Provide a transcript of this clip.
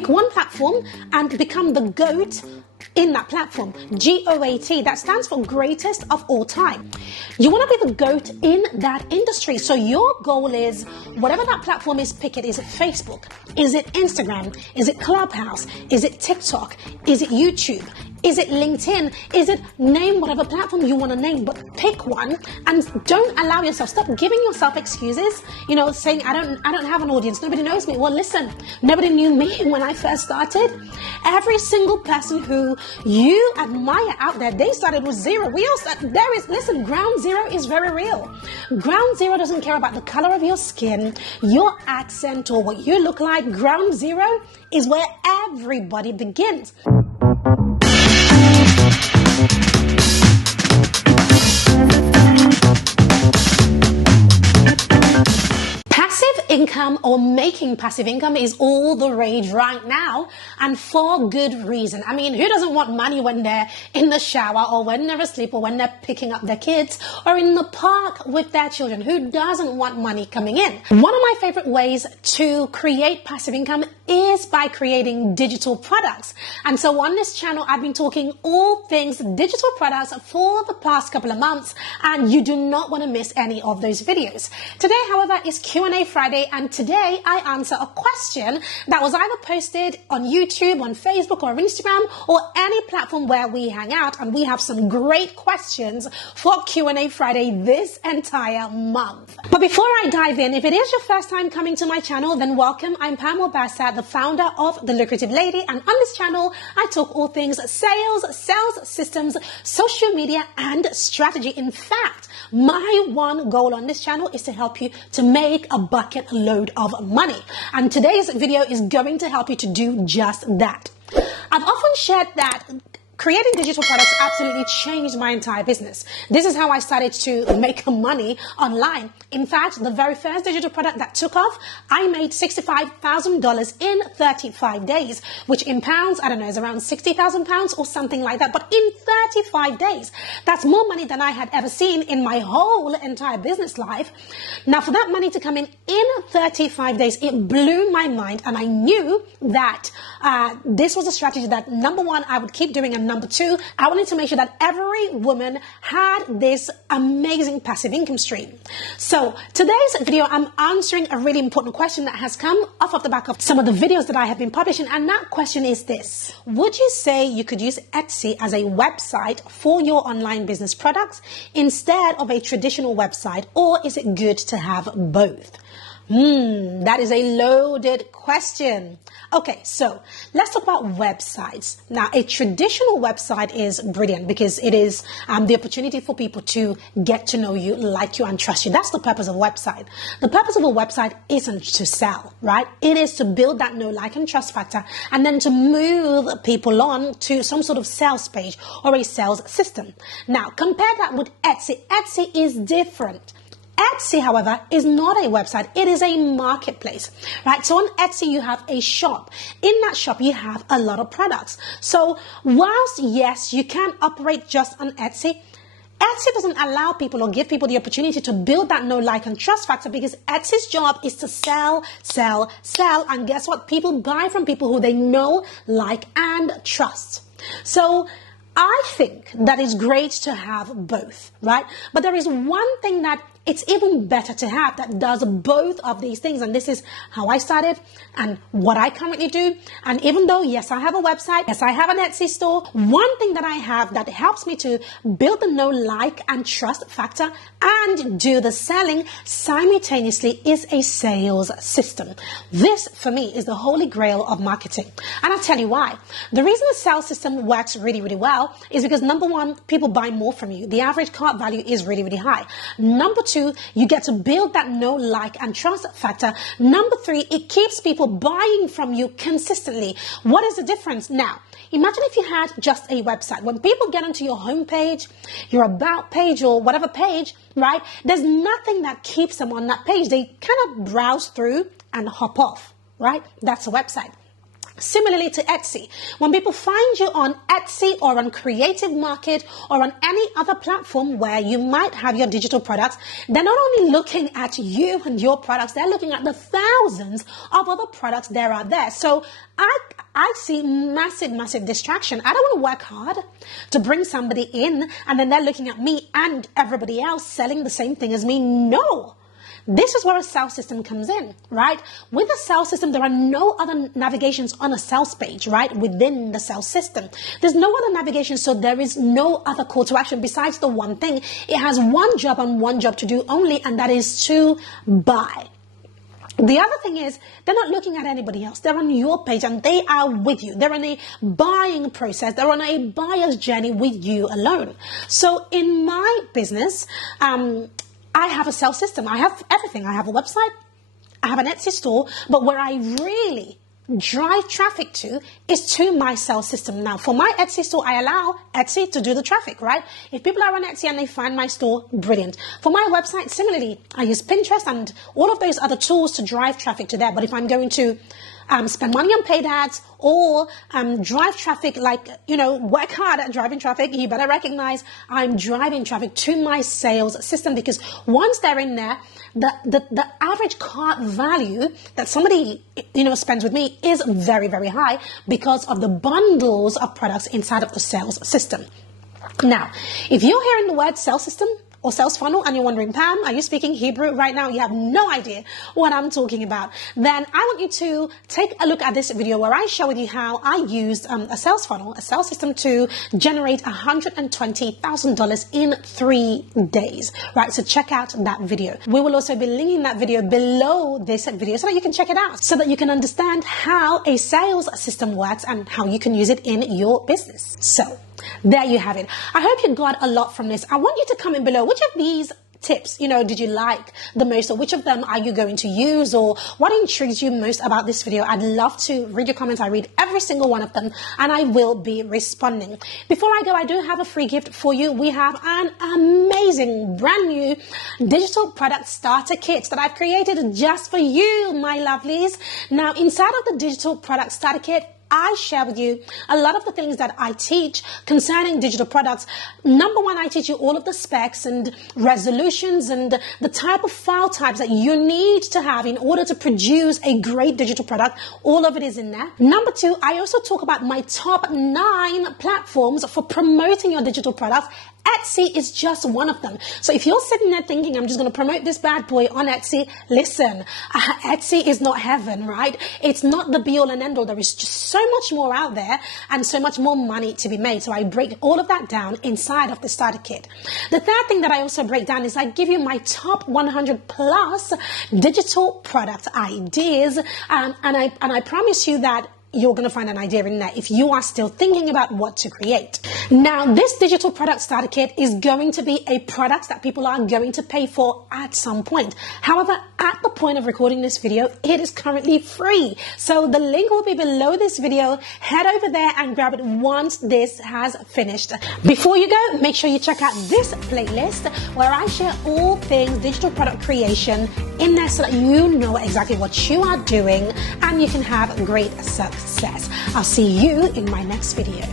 Pick one platform and become the GOAT in that platform. GOAT, that stands for greatest of all time. You want to be the GOAT in that industry. So your goal is, whatever that platform is, pick it. Is it Facebook? Is it Instagram? Is it Clubhouse? Is it TikTok? Is it YouTube? Is it LinkedIn? Is it, name whatever platform you want to name, but pick one and don't allow yourself, stop giving yourself excuses, saying, I don't have an audience. Nobody knows me. Well, listen, nobody knew me when I first started. Every single person who you admire out there, they started with zero. We all start, listen, ground zero is very real. Ground zero doesn't care about the color of your skin, your accent, or what you look like. Ground zero is where everybody begins. Income or making passive income is all the rage right now, and for good reason. I mean, who doesn't want money when they're in the shower or when they're asleep or when they're picking up their kids or in the park with their children? Who doesn't want money coming in? One of my favorite ways to create passive income is by creating digital products. And so on this channel, I've been talking all things digital products for the past couple of months, and you do not want to miss any of those videos. Today, however, is Q&A Friday, and today I answer a question that was either posted on YouTube, on Facebook, or Instagram, or any platform where we hang out, and we have some great questions for Q&A Friday this entire month. But before I dive in, if it is your first time coming to my channel, then welcome. I'm Pam Obasa, the founder of The Lucrative Lady, and on this channel, I talk all things sales systems, social media, and strategy. In fact, my one goal on this channel is to help you to make a bucket load of money. And today's video is going to help you to do just that. I've often shared that creating digital products absolutely changed my entire business. This is how I started to make money online. In fact, the very first digital product that took off, I made $65,000 in 35 days, which in pounds, I don't know, is around 60,000 pounds or something like that. But in 35 days, that's more money than I had ever seen in my whole entire business life. Now, for that money to come in 35 days, it blew my mind. And I knew that this was a strategy that, number one, I would keep doing, and number two, I wanted to make sure that every woman had this amazing passive income stream. So today's video, I'm answering a really important question that has come off the back of some of the videos that I have been publishing. And that question is this: would you say you could use Etsy as a website for your online business products instead of a traditional website, or is it good to have both? That is a loaded question. Okay, so let's talk about websites. Now, a traditional website is brilliant because it is the opportunity for people to get to know you, like you, and trust you. That's the purpose of a website. The purpose of a website isn't to sell, right? It is to build that know, like, and trust factor, and then to move people on to some sort of sales page or a sales system. Now, compare that with Etsy. Etsy is different. Etsy, however, is not a website. It is a marketplace, right? So on Etsy, you have a shop. In that shop, you have a lot of products. So whilst, yes, you can operate just on Etsy, Etsy doesn't allow people or give people the opportunity to build that know, like, and trust factor, because Etsy's job is to sell. And guess what? People buy from people who they know, like, and trust. So I think that it's great to have both, right? But there is one thing that it's even better to have that does both of these things. And this is how I started and what I currently do. And even though, yes, I have a website, yes, I have an Etsy store, one thing that I have that helps me to build the know, like, and trust factor and do the selling simultaneously is a sales system. This, for me, is the holy grail of marketing. And I'll tell you why. The reason the sales system works really, really well is because, number one, people buy more from you. The average cart value is really, really high. Number two, you get to build that know, like, and trust factor. Number three, it keeps people buying from you consistently. What is the difference? Now, imagine if you had just a website. When people get onto your homepage, your about page, or whatever page, right, there's nothing that keeps them on that page. They kind of browse through and hop off, right? That's a website. Similarly to Etsy, when people find you on Etsy or on Creative Market or on any other platform where you might have your digital products, they're not only looking at you and your products, they're looking at the thousands of other products there are there. So I see massive distraction. I don't want to work hard to bring somebody in and then they're looking at me and everybody else selling the same thing as me. No. This is where a sales system comes in, right? With a sales system, there are no other navigations on a sales page, right? Within the sales system. There's no other navigation, so there is no other call to action besides the one thing. It has one job and one job to do only, and that is to buy. The other thing is, they're not looking at anybody else. They're on your page and they are with you. They're on a buying process. They're on a buyer's journey with you alone. So in my business, I have a sales system. I have everything. I have a website. I have an Etsy store. But where I really drive traffic to is to my sales system. Now, for my Etsy store, I allow Etsy to do the traffic, right? If people are on Etsy and they find my store, brilliant. For my website, similarly, I use Pinterest and all of those other tools to drive traffic to there. But if I'm going to spend money on paid ads or drive traffic, like, work hard at driving traffic, you better recognize I'm driving traffic to my sales system, because once they're in there, the average cart value that somebody, spends with me is very, very high because of the bundles of products inside of the sales system. Now, if you're hearing the word sales system or sales funnel and you're wondering, Pam, are you speaking Hebrew right now? You have no idea what I'm talking about. Then I want you to take a look at this video where I show with you how I used a sales funnel, a sales system, to generate $120,000 in 3 days. Right, so check out that video. We will also be linking that video below this video so that you can check it out, so that you can understand how a sales system works and how you can use it in your business. So there you have it. I hope you got a lot from this. I want you to comment below which of these tips, did you like the most, or which of them are you going to use, or what intrigues you most about this video? I'd love to read your comments. I read every single one of them and I will be responding. Before I go, I do have a free gift for you. We have an amazing brand new digital product starter kit that I've created just for you, my lovelies. Now, inside of the digital product starter kit, I share with you a lot of the things that I teach concerning digital products. Number one, I teach you all of the specs and resolutions and the type of file types that you need to have in order to produce a great digital product. All of it is in there. Number two, I also talk about my top 9 platforms for promoting your digital products. Etsy is just one of them. So if you're sitting there thinking, I'm just going to promote this bad boy on Etsy, listen, Etsy is not heaven, right? It's not the be all and end all. There is just so much more out there and so much more money to be made. So I break all of that down inside of the starter kit. The third thing that I also break down is I give you my top 100 plus digital product ideas. And I promise you that you're going to find an idea in there if you are still thinking about what to create. Now, this digital product starter kit is going to be a product that people are going to pay for at some point. However, at the point of recording this video, it is currently free. So the link will be below this video. Head over there and grab it once this has finished. Before you go, make sure you check out this playlist where I share all things digital product creation in there so that you know exactly what you are doing and you can have great success. I'll see you in my next video.